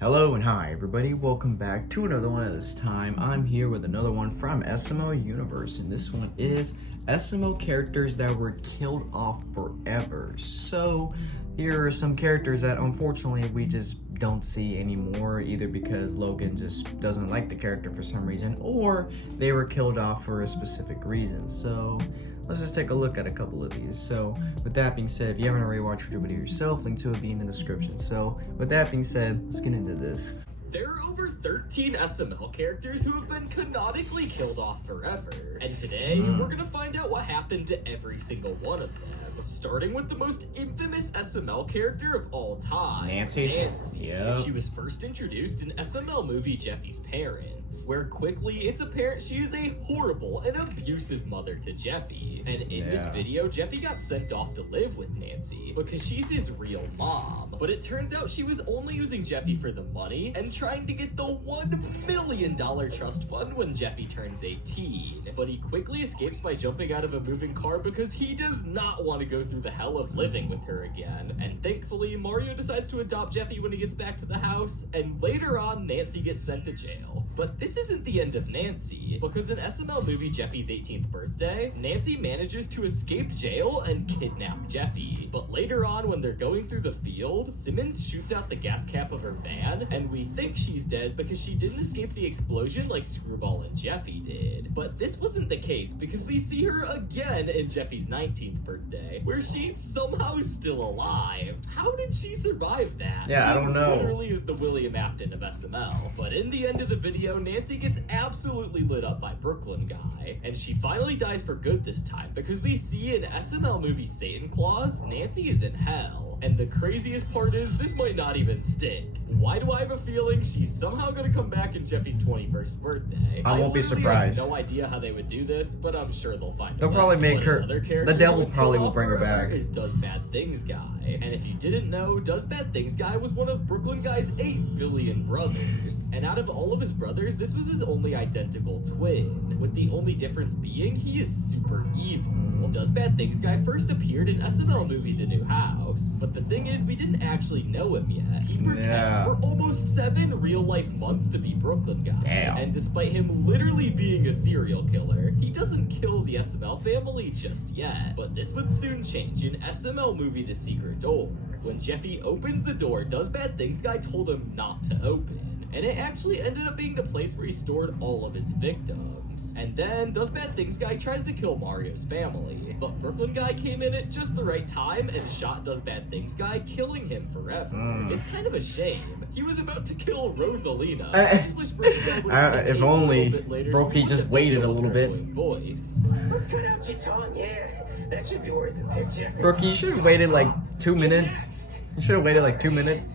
Hello and hi everybody, welcome back to another one. At this time I'm here with another one from SML Universe, and this one is SML characters that were killed off forever. So here are some characters that unfortunately we just don't see anymore, either because Logan just doesn't like the character for some reason, or they were killed off for a specific reason. So let's just take a look at a couple of these. So with that being said, if you haven't already watched the video yourself, link to it being in the description. So with that being said, let's get into this. There are over 13 SML characters who have been canonically killed off forever. And today, we're gonna find out what happened to every single one of them. Starting with the most infamous SML character of all time. Nancy? Yeah. She was first introduced in SML movie Jeffy's Parents, where quickly it's apparent she is a horrible and abusive mother to Jeffy. And in this video, Jeffy got sent off to live with Nancy because she's his real mom. But it turns out she was only using Jeffy for the money and trying to get the $1 million trust fund when Jeffy turns 18. But he quickly escapes by jumping out of a moving car because he does not want to go through the hell of living with her again. And thankfully, Mario decides to adopt Jeffy when he gets back to the house, and later on, Nancy gets sent to jail. But this isn't the end of Nancy, because in SML movie Jeffy's 18th birthday, Nancy manages to escape jail and kidnap Jeffy. But later on, when they're going through the field, Simmons shoots out the gas cap of her van, and we think she's dead because she didn't escape the explosion like Screwball and Jeffy did. But this wasn't the case, because we see her again in Jeffy's 19th birthday, where she's somehow still alive. How did she survive that? Yeah, I don't know. She literally is the William Afton of SML. But in the end of the video, Nancy gets absolutely lit up by Brooklyn Guy, and she finally dies for good this time, because we see in SML movie Satan Claus, Nancy is in hell. And the craziest part is, this might not even stick. Why do I have a feeling she's somehow gonna come back in Jeffy's 21st birthday? I won't be surprised. I have no idea how they would do this, but I'm sure they'll find it. They'll probably make her, the devil probably will bring her back. Is Does Bad Things Guy. And if you didn't know, Does Bad Things Guy was one of Brooklyn Guy's 8 billion brothers. And out of all of his brothers, this was his only identical twin, with the only difference being he is super evil. Does Bad Things Guy first appeared in SML movie The New House, but the thing is, we didn't actually know him yet. He pretends for almost 7 real-life months to be Brooklyn Guy. Damn. And despite him literally being a serial killer, he doesn't kill the SML family just yet. But this would soon change in SML movie The Secret Door. When Jeffy opens the door, Does Bad Things Guy told him not to open. And it actually ended up being the place where he stored all of his victims. And then Does Bad Things Guy tries to kill Mario's family, but Brooklyn Guy came in at just the right time and shot Does Bad Things Guy, killing him forever. It's kind of a shame. He was about to kill Rosalina. I just wish Brooklyn Guy would have if only Brookie just waited a little bit. Voice. Let's cut out your tongue, yeah. That should be worth a picture. Brookie, you should have waited like 2 minutes. You should have waited like 2 minutes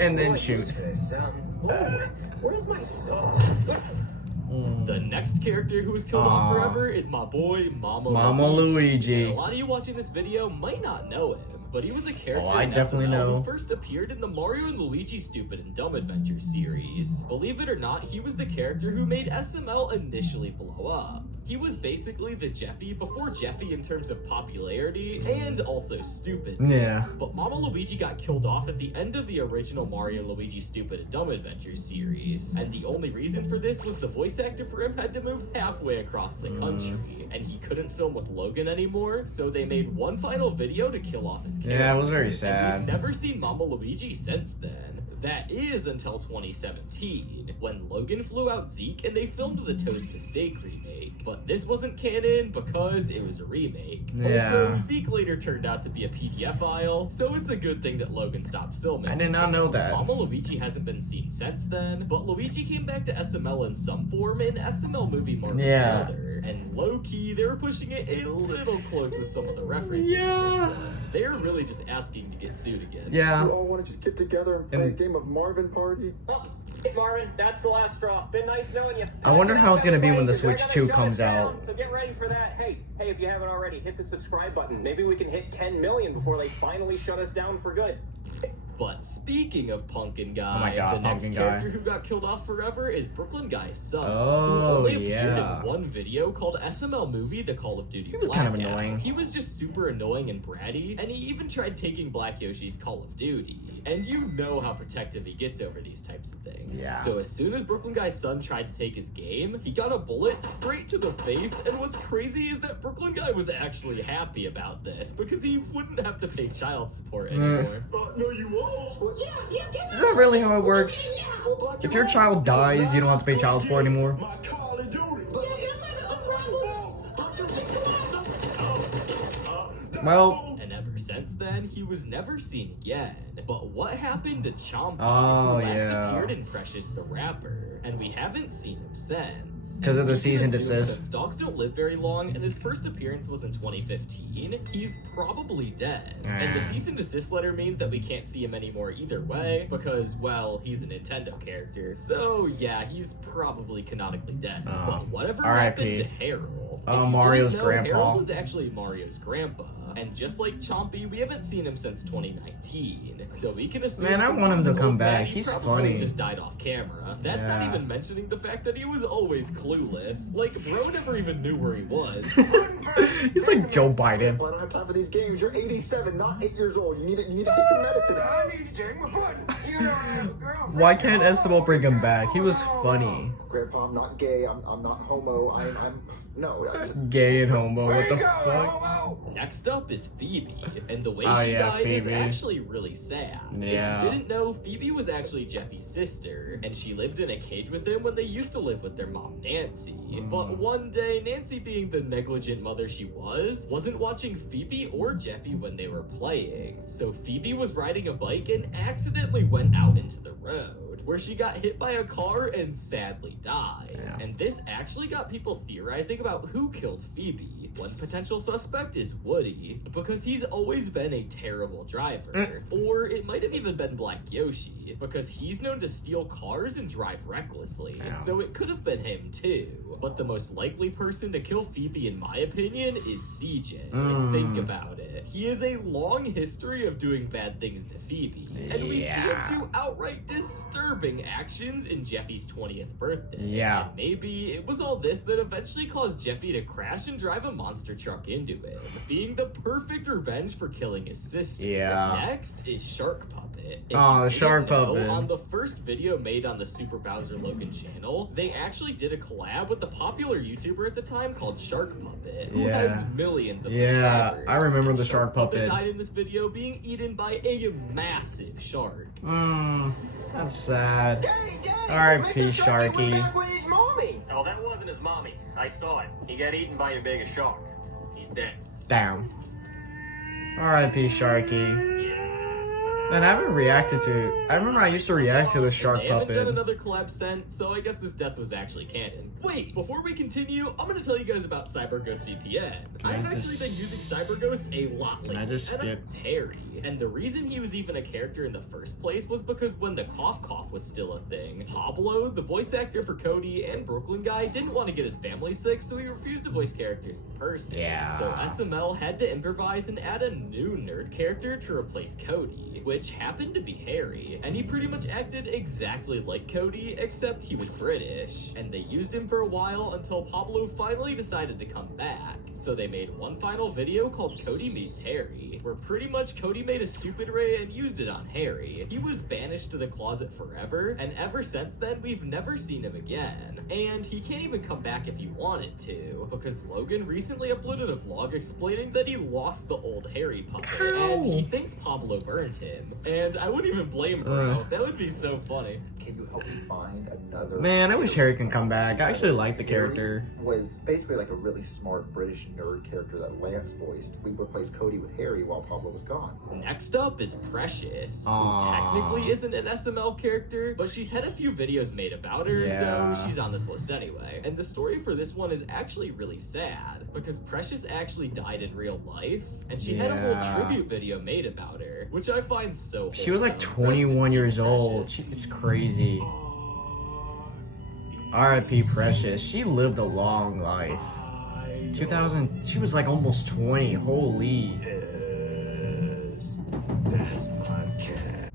and then shoot. Whoa, where's my saw? The next character who was killed off forever is my boy, Mama Luigi. And a lot of you watching this video might not know him, but he was a character I in definitely SML know. who first appeared in the Mario and Luigi Stupid and Dumb Adventure series. Believe it or not, he was the character who made SML initially blow up. He was basically the Jeffy before Jeffy in terms of popularity and also stupid. Yeah. But Mama Luigi got killed off at the end of the original Mario and Luigi Stupid and Dumb Adventure series. And the only reason for this was the voice actor for him had to move halfway across the country. And he couldn't film with Logan anymore, so they made one final video to kill off his character. Yeah, it was very sad. And we've never seen Mama Luigi since then. That is until 2017, when Logan flew out Zeke and they filmed the Toad's Mistake remake. But this wasn't canon because it was a remake. Yeah. Also, Zeke later turned out to be a PDF file, so it's a good thing that Logan stopped filming. I did not know that. Mama Luigi hasn't been seen since then, but Luigi came back to SML in some form in SML movie Marvin's Brother. And low-key, they were pushing it a little close with some of the references in this one. They're really just asking to get sued again. Yeah. You all want to just get together and play a game of Marvin Party? Oh, hey Marvin, that's the last straw. Been nice knowing you. I wonder how it's gonna be when the Switch 2 comes out. So get ready for that. Hey, if you haven't already, hit the subscribe button. Maybe we can hit 10 million before they finally shut us down for good. But speaking of Pumpkin Guy, Oh my God, the next Pumpkin character Guy. who got killed off forever is Brooklyn Guy's son, who Oh, only appeared yeah. in one video called SML Movie: The Call of Duty. He was kind of Blackout. annoying. He was just super annoying and bratty, and he even tried taking Black Yoshi's Call of Duty. And you know how protective he gets over these types of things. Yeah. So as soon as Brooklyn Guy's son tried to take his game, he got a bullet straight to the face, and what's crazy is that Brooklyn Guy was actually happy about this, because he wouldn't have to pay child support anymore. No, you won't. Well, yeah, Is that really how it works? If your child dies, you don't have to pay child support anymore? My Call of Duty. Well, And ever since then, he was never seen again. But what happened to Chompy, Oh, who last yeah. appeared in Precious the Rapper? And we haven't seen him since. 'Cause of the And we cease can and assume desist. Since dogs don't live very long, and his first appearance was in 2015, he's probably dead. And the cease and desist letter means that we can't see him anymore either way, because, well, he's a Nintendo character. So, yeah, he's probably canonically dead. Oh. But whatever R.I.P. happened to Harold? Oh, If you Mario's didn't know, grandpa. Harold was actually Mario's grandpa. And just like Chompy, we haven't seen him since 2019. So we can assume Man, I since want he's him to an come old man, back. he He's probably funny. just died off camera. That's not Yeah. even mentioning the fact that he was always clueless. Like, bro never even knew where he was. he's like Joe Biden. I don't have time for these games. You're 87, not 8 years old. You need to take your medicine. I need to take my button. You don't have a girlfriend. Why can't SML bring him back? He was funny. Grandpa, I'm not gay. I'm not homo. I'm no. Gay and homo, what Where the you go, fuck? homo? Next up is Phoebe, and the way Oh, she yeah, died is Phoebe. actually really sad. Yeah. If you didn't know, Phoebe was actually Jeffy's sister, and she lived in a cage with him when they used to live with their mom, Nancy. But one day, Nancy, being the negligent mother she was, wasn't watching Phoebe or Jeffy when they were playing. So Phoebe was riding a bike and accidentally went out into the road, where she got hit by a car and sadly died. Yeah. And this actually got people theorizing about who killed Phoebe. One potential suspect is Woody, because he's always been a terrible driver. Or it might have even been Black Yoshi, because he's known to steal cars and drive recklessly. Yeah. So it could have been him too. But the most likely person to kill Phoebe, in my opinion, is CJ. Think about it. He has a long history of doing bad things to Phoebe. And we see him Yeah. do outright disturbing actions in Jeffy's 20th birthday. Yeah. And maybe it was all this that eventually caused Jeffy to crash and drive a monster truck into him, being the perfect revenge for killing his sister. Yeah. Next is Shark Puppet. If Oh, you the didn't Shark know, Puppet. On the first video made on the Super Bowser Logan channel, they actually did a collab with the popular YouTuber at the time called Shark Puppet, who Yeah. has millions of Yeah, subscribers. I remember And the Shark Puppet. died in this video being eaten by a massive shark. That's sad. Daddy, R.I.P. Mr. Sharky went Sharky. back with his mommy. Oh, that wasn't his mommy. I saw it. He got eaten by a bigger shark. He's dead. Damn. R.I.P. Sharky. Man, I haven't reacted to. I remember I used to react to the Shark They haven't done Puppet. another collab since, so I guess this death was actually canon. Wait, before we continue, I'm gonna tell you guys about CyberGhost VPN. I've I actually just- been using CyberGhost a lot lately. I just and skip? it's Harry. And the reason he was even a character in the first place was because when the cough cough was still a thing, Pablo, the voice actor for Cody and Brooklyn Guy, didn't want to get his family sick, so he refused to voice characters in person. Yeah. So SML had to improvise and add a new nerd character to replace Cody, which happened to be Harry. And he pretty much acted exactly like Cody, except he was British. And they used him for a while until Pablo finally decided to come back. So they made one final video called Cody Meets Harry, where pretty much Cody made a stupid ray and used it on Harry. He was banished to the closet forever, and ever since then, we've never seen him again. And he can't even come back if he wanted to, because Logan recently uploaded a vlog explaining that he lost the old Harry puppet, and he thinks Pablo burned him. And I wouldn't even blame bro. That would be so funny. Can you help me find another? Man, I wish Harry can come back. I actually like the character. Was basically like a really smart British nerd character that Lance voiced. We replaced Cody with Harry while Pablo was gone. Next up is Precious, who Aww. technically isn't an SML character, but she's had a few videos made about her, Yeah. so she's on this list anyway. And the story for this one is actually really sad, because Precious actually died in real life, and she had a Yeah. whole tribute video made about her, which I find so She was like wholesome. Rest in 21 years peace, old. Precious. It's crazy. R.I.P. Precious. She lived a long life. 2000. She was like almost 20. Holy. That's my cat.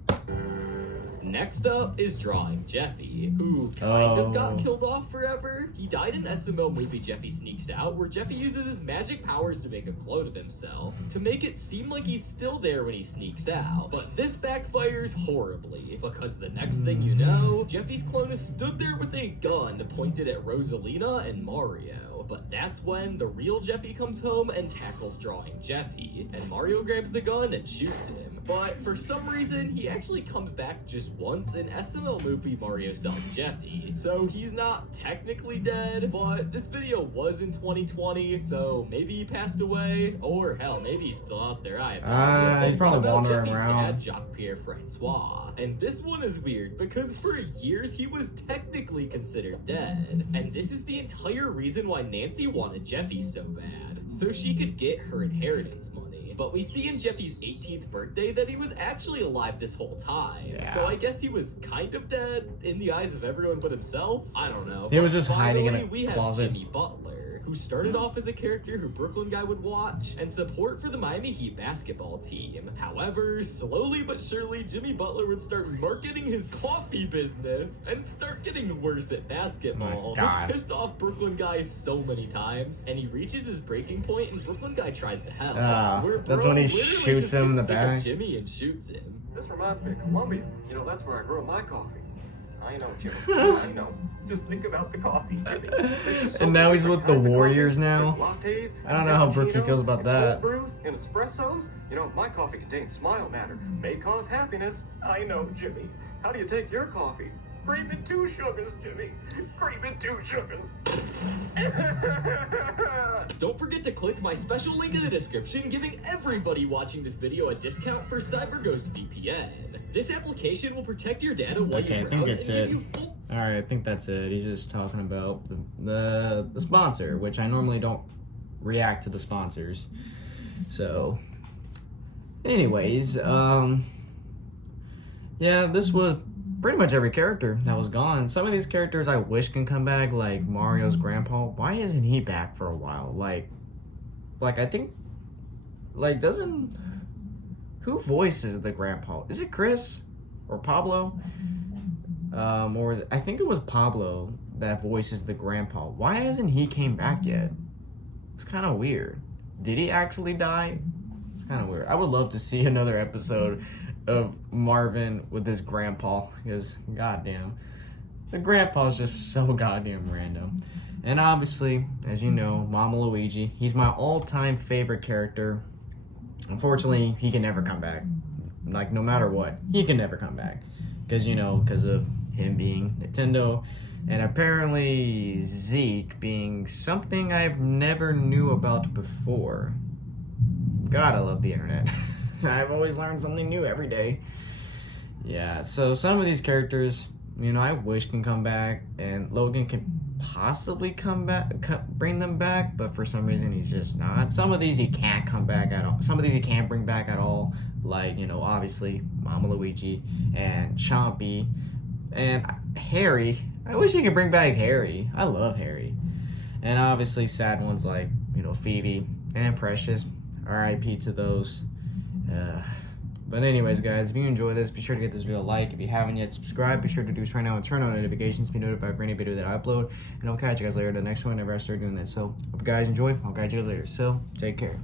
Next up is Drawing Jeffy, who kind of got killed off forever. He died in SML movie Jeffy Sneaks Out, where Jeffy uses his magic powers to make a clone of himself, to make it seem like he's still there when he sneaks out. But this backfires horribly, because the next thing you know, Jeffy's clone is stood there with a gun pointed at Rosalina and Mario. But that's when the real Jeffy comes home and tackles Drawing Jeffy, and Mario grabs the gun and shoots him. But for some reason, he actually comes back just once in SML movie Mario Sells Jeffy. So he's not technically dead, but this video was in 2020, so maybe he passed away, or hell, maybe he's still out there. I have no idea. He's probably wandering Jeffy's around. dad, Jacques-Pierre Francois. And this one is weird because for years he was technically considered dead. And this is the entire reason why Nancy wanted Jeffy so bad, so she could get her inheritance money. But we see in Jeffy's 18th birthday that he was actually alive this whole time. Yeah. So I guess he was kind of dead in the eyes of everyone but himself. I don't know. He was just hiding in Finally, a we closet. have Jimmy Butler, who started off as a character who Brooklyn guy would watch and support for the Miami Heat basketball team. However, slowly but surely, Jimmy Butler would start marketing his coffee business and start getting worse at basketball, My God. which pissed off Brooklyn guy so many times. And he reaches his breaking point, and Brooklyn guy tries to help. Where that's bro when he literally shoots just him in gets the sick of back. Jimmy and shoots him. This reminds me of Colombia. You know, that's where I grow my coffee. I know, Jimmy. I know. Just think about the coffee, Jimmy. There's just so And now many he's different with the kinds of Warriors coffee. now. There's lattes, I don't know how Brookie cappuccinos, feels about and that. cold brews and espressos. You know, my coffee contains smile matter. May cause happiness. I know, Jimmy. How do you take your coffee? Cream and 2 sugars, Jimmy. Cream and 2 sugars. Don't forget to click my special link in the description, giving everybody watching this video a discount for CyberGhost VPN. This application will protect your data while Okay, you I browse think that's and give it. you full Alright, I think that's it. He's just talking about the sponsor, which I normally don't react to the sponsors. So, anyways, yeah, this was pretty much every character that was gone. Some of these characters I wish can come back, like Mario's grandpa. Why isn't he back for a while? Like I think, doesn't, who voices the grandpa? Is it Chris or Pablo? Or is it, I think it was Pablo that voices the grandpa. Why hasn't he came back yet? It's kind of weird. Did he actually die? It's kind of weird. I would love to see another episode of Marvin with his grandpa, because goddamn, the grandpa's just so goddamn random. And obviously, as you know, Mama Luigi, he's my all-time favorite character. Unfortunately, he can never come back. Like, no matter what, he can never come back. Because, you know, because of him being Nintendo, and apparently Zeke being something I've never knew about before. God, I love the internet. I've always learned something new every day. Yeah, so some of these characters, you know, I wish can come back, and Logan can possibly come back, bring them back, but for some reason he's just not. Some of these he can't come back at all. Some of these he can't bring back at all. Like, you know, obviously Mama Luigi and Chompy and Harry. I wish he could bring back Harry. I love Harry. And obviously sad ones like, you know, Phoebe and Precious. R.I.P. to those. But anyways, guys, if you enjoy this, be sure to get this video a like. If you haven't yet, subscribe. Be sure to do so right now and turn on notifications to be notified for any video that I upload. And I'll catch you guys later in the next one whenever I start doing that. So, hope you guys enjoy. I'll catch you guys later. So, take care.